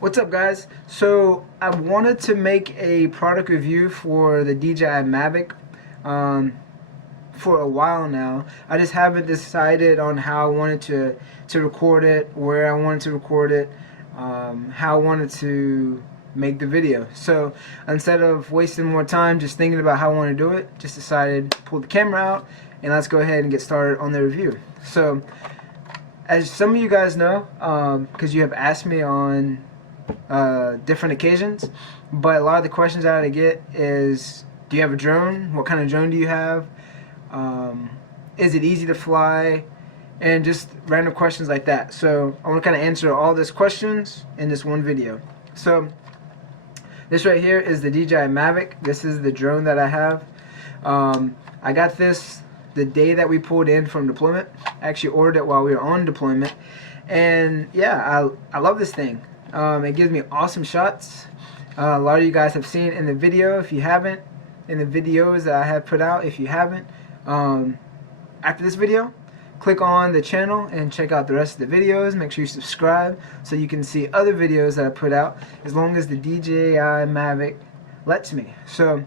What's up, guys? So I wanted to make a product review for the DJI Mavic for a while now. I just haven't decided on how I wanted to record it, where I wanted to record it, how I wanted to make the video. So instead of wasting more time just thinking about how I want to do it, just decided to pull the camera out and let's go ahead and get started on the review. So as some of you guys know, because you have asked me on different occasions, but a lot of the questions that I get is, do you have a drone? What kind of drone do you have? Is it easy to fly? And just random questions like that. So I want to kind of answer all these questions in this one video. So this right here is the DJI Mavic. This is the drone that I have. I got this the day that we pulled in from deployment. I actually ordered it while we were on deployment, and yeah, I love this thing. It gives me awesome shots. A lot of you guys have seen in the video. If you haven't, in the videos that I have put out, if you haven't, after this video, click on the channel and check out the rest of the videos. Make sure you subscribe so you can see other videos that I put out, as long as the DJI Mavic lets me. So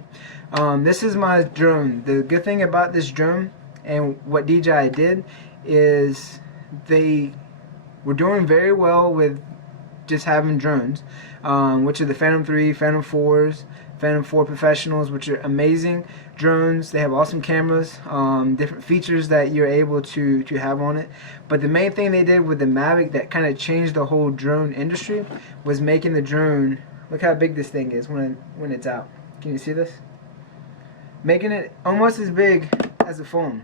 this is my drone. The good thing about this drone and what DJI did is they were doing very well with just having drones, which are the Phantom 3, Phantom 4s, Phantom 4 Professionals, which are amazing drones. They have awesome cameras, different features that you're able to have on it. But the main thing they did with the Mavic that kind of changed the whole drone industry was making the drone, look how big this thing is when it's out. Can you see this? Making it almost as big as a phone.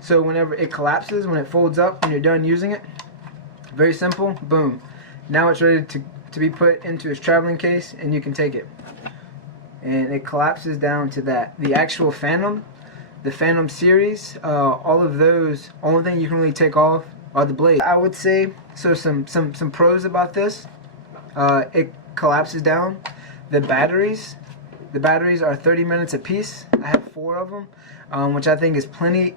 So whenever it collapses, when it folds up, when you're done using it, very simple, boom. Now it's ready to be put into its traveling case, and you can take it. And it collapses down to that. The actual Phantom, the Phantom series, all of those, only thing you can really take off are the blades. I would say, so some pros about this, it collapses down. The batteries are 30 minutes a piece. I have 4 of them, which I think is plenty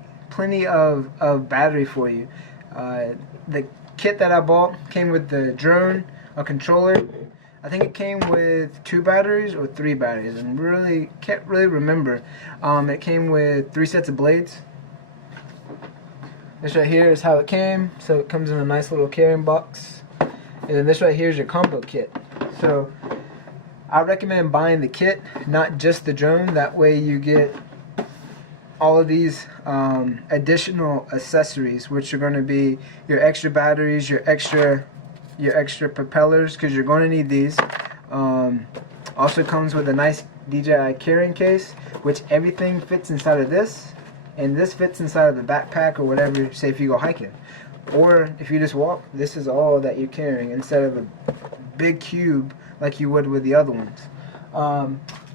of battery for you. The kit that I bought came with the drone, a controller. I think it came with 2 batteries or 3 batteries, and really can't really remember. It came with 3 sets of blades. This right here is how it came. So it comes in a nice little carrying box, and then this right here is your combo kit. So I recommend buying the kit, not just the drone. That way you get all of these additional accessories, which are going to be your extra batteries, your extra propellers, because you're going to need these. Also comes with a nice DJI carrying case, which everything fits inside of this, and this fits inside of the backpack or whatever, say if you go hiking. Or if you just walk, this is all that you're carrying instead of a big cube like you would with the other ones.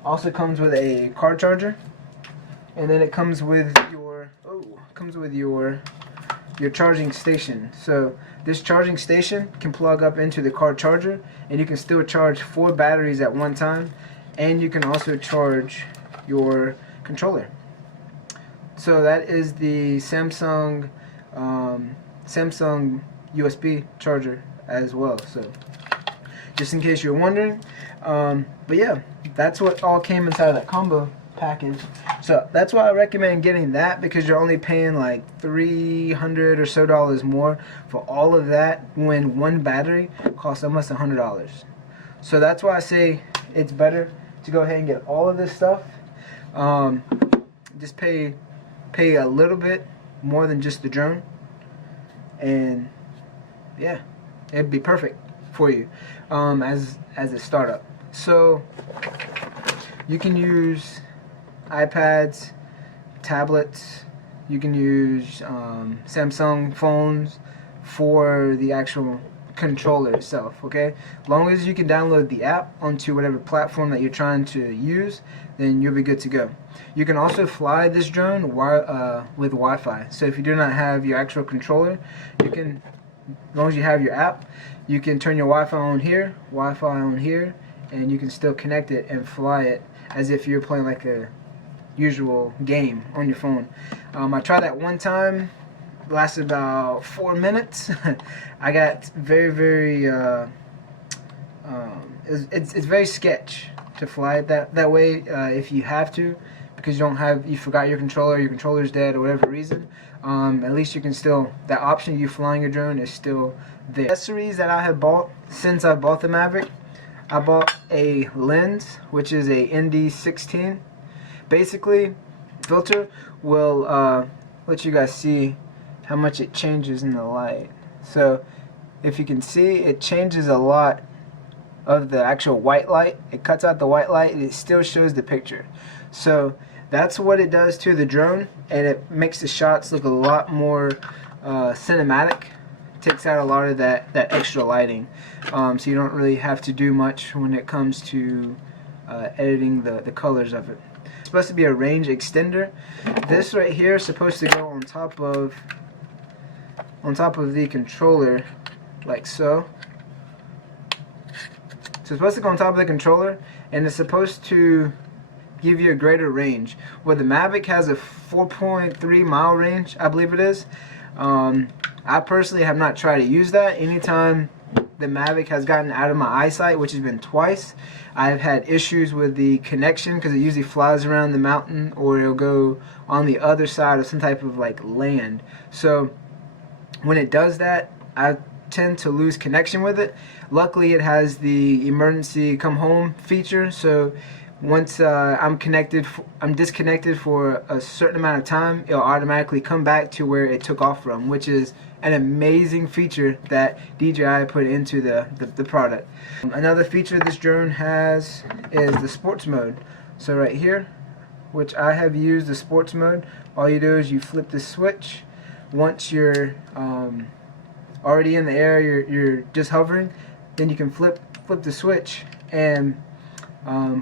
Also comes with a car charger, and then it comes with your charging station. So this charging station can plug up into the car charger, and you can still charge 4 batteries at one time, and you can also charge your controller. So that is the Samsung USB charger as well. So just in case you're wondering, but yeah, that's what all came inside of that combo package. So that's why I recommend getting that, because you're only paying like $300 or so more for all of that, when one battery costs almost $100. So that's why I say it's better to go ahead and get all of this stuff. Just pay a little bit more than just the drone, and yeah, it'd be perfect for you as a startup. So you can use iPads, tablets, you can use Samsung phones for the actual controller itself, okay? As long as you can download the app onto whatever platform that you're trying to use, then you'll be good to go. You can also fly this drone with Wi-Fi. So if you do not have your actual controller, you can, as long as you have your app, you can turn your Wi-Fi on here, and you can still connect it and fly it as if you're playing like a usual game on your phone. I tried that one time, lasted about 4 minutes. I got very it's very sketch to fly it that way if you have to, because you forgot your controller's dead or whatever reason. At least you can still, that option of you flying your drone is still there. Accessories that I have bought since I bought the Mavic: I bought a lens, which is a ND16. Basically, filter will let you guys see how much it changes in the light. So if you can see, it changes a lot of the actual white light. It cuts out the white light and it still shows the picture. So that's what it does to the drone, and it makes the shots look a lot more cinematic. Takes out a lot of that extra lighting, so you don't really have to do much when it comes to editing the colors of it. It's supposed to be a range extender. This right here is supposed to go on top of the controller, like so. So it's supposed to go on top of the controller, and it's supposed to give you a greater range. Where the Mavic has a 4.3 mile range, I believe it is. I personally have not tried to use that. Anytime the Mavic has gotten out of my eyesight, which has been twice, I've had issues with the connection, because it usually flies around the mountain, or it'll go on the other side of some type of like land. So when it does that, I tend to lose connection with it. Luckily, it has the emergency come home feature, so once I'm disconnected for a certain amount of time, it'll automatically come back to where it took off from, which is an amazing feature that DJI put into the product. Another feature this drone has is the sports mode. So right here, which I have used the sports mode, all you do is you flip the switch. Once you're already in the air, you're just hovering, then you can flip the switch and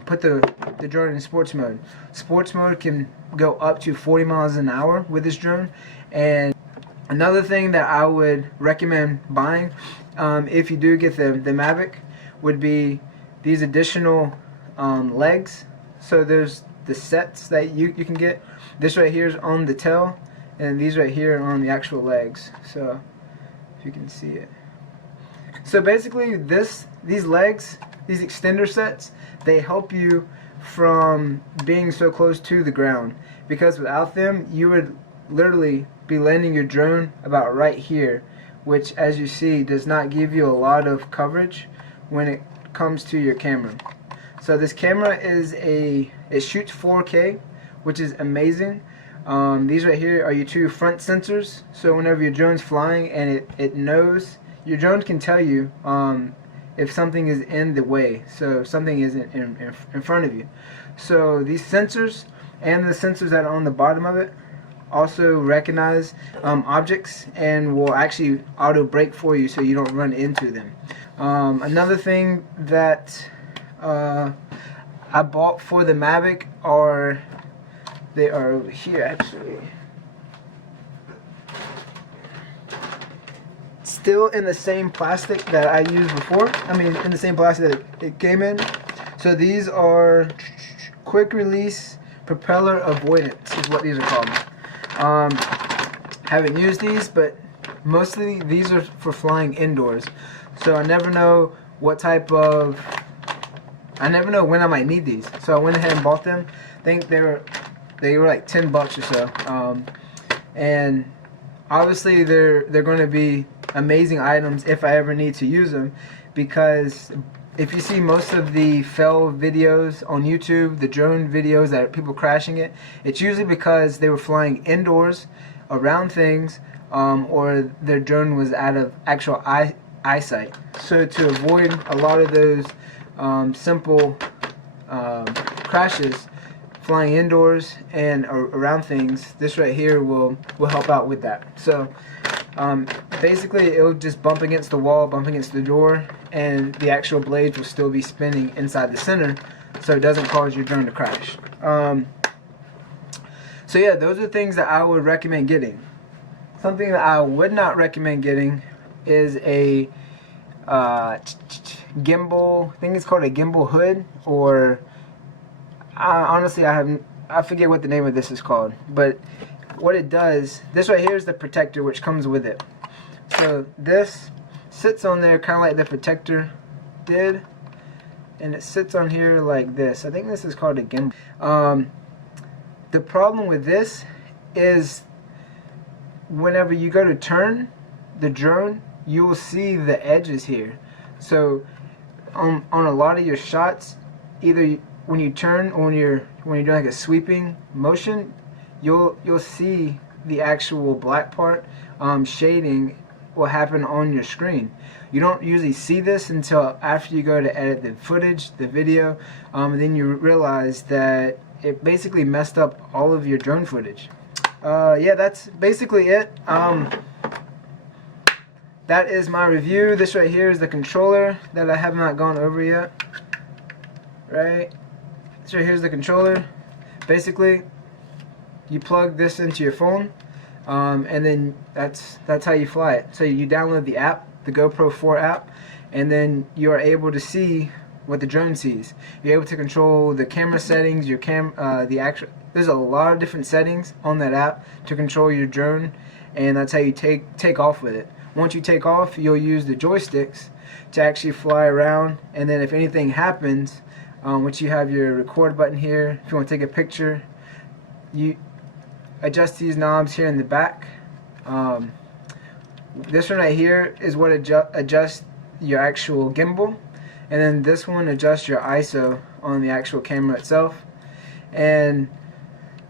put the drone in sports mode. Sports mode can go up to 40 miles an hour with this drone. And another thing that I would recommend buying, if you do get the Mavic, would be these additional legs. So there's the sets that you can get. This right here is on the tail, and these right here are on the actual legs. So if you can see it. So basically these legs, these extender sets, they help you from being so close to the ground, because without them you would literally be landing your drone about right here, which, as you see, does not give you a lot of coverage when it comes to your camera. So this camera it shoots 4K, which is amazing. These right here are your two front sensors, so whenever your drone's flying and it knows, your drone can tell you if something is in the way, so if something is in front of you. So these sensors and the sensors that are on the bottom of it also recognize objects and will actually auto brake for you so you don't run into them. Another thing that I bought for the Mavic they are over here actually. Still in the same plastic that I used before. I mean, in the same plastic that it came in. So these are quick release propeller avoidance is what these are called. Haven't used these, but mostly these are for flying indoors. So I never know when I might need these. So I went ahead and bought them. I think they were like $10 or so. And obviously they're going to be amazing items if I ever need to use them, because if you see most of the fail videos on YouTube, the drone videos that are people crashing it, it's usually because they were flying indoors around things, or their drone was out of actual eyesight. So to avoid a lot of those simple crashes flying indoors and around things, this right here will help out with that. So basically it'll just bump against the wall, bump against the door, and the actual blades will still be spinning inside the center, so it doesn't cause your drone to crash. So yeah, those are things that I would recommend getting. Something that I would not recommend getting is a gimbal. I think it's called a gimbal hood, or honestly I forget what the name of this is called, but what it does, this right here is the protector which comes with it. So this sits on there kind of like the protector did, and it sits on here like this. I think this is called a gimbal. The problem with this is whenever you go to turn the drone, you will see the edges here. So on a lot of your shots, either when you turn or when you're doing like a sweeping motion, you'll see the actual black part. Shading will happen on your screen. You don't usually see this until after you go to edit the footage, the video, and then you realize that it basically messed up all of your drone footage. Yeah, that's basically it. That is my review. This right here is the controller that I have not gone over yet. Right? This right here is the controller. Basically, you plug this into your phone, and then that's how you fly it. So you download the app, the GoPro 4 app, and then you are able to see what the drone sees. You're able to control the camera settings, your there's a lot of different settings on that app to control your drone, and that's how you take off with it. Once you take off, you'll use the joysticks to actually fly around, and then if anything happens, once you have your record button here, if you want to take a picture, you adjust these knobs here in the back. This one right here is what adjusts your actual gimbal, and then this one adjusts your ISO on the actual camera itself. And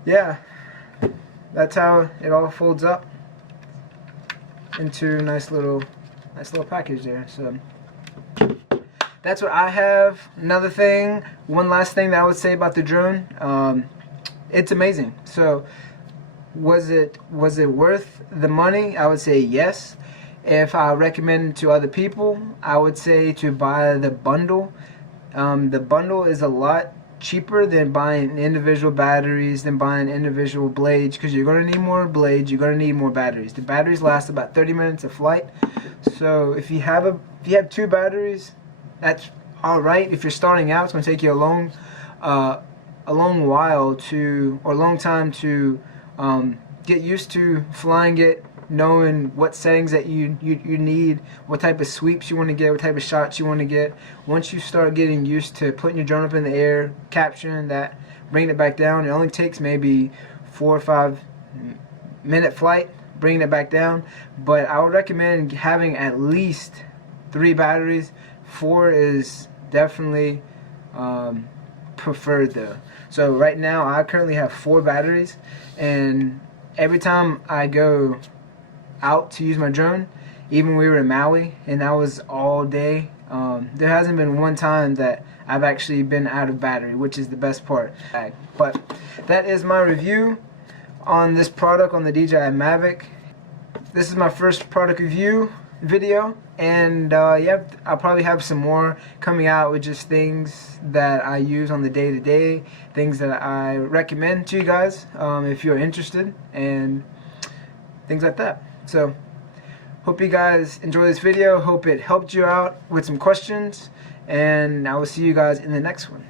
yeah, that's how it all folds up into a nice little package there. So that's what I have. Another thing, one last thing that I would say about the drone, it's amazing. So was it worth the money? I would say yes. If I recommend it to other people, I would say to buy the bundle. The bundle is a lot cheaper than buying individual batteries, than buying individual blades, because you're going to need more blades, you're going to need more batteries. The batteries last about 30 minutes of flight. So if you have two batteries, that's alright. If you're starting out, it's going to take you a long time to get used to flying it, knowing what settings that you need, what type of sweeps you want to get, what type of shots you want to get. Once you start getting used to putting your drone up in the air, capturing that, bringing it back down, it only takes maybe 4 or 5 minute flight, bringing it back down. But I would recommend having at least 3 batteries. 4 is definitely preferred though. So right now I currently have 4 batteries, and every time I go out to use my drone, even we were in Maui and that was all day, there hasn't been one time that I've actually been out of battery, which is the best part. But that is my review on this product, on the DJI Mavic. This is my first product review video, and yeah, I'll probably have some more coming out with just things that I use on the day-to-day, things that I recommend to you guys if you're interested, and things like that. So hope you guys enjoy this video, hope it helped you out with some questions, and I will see you guys in the next one.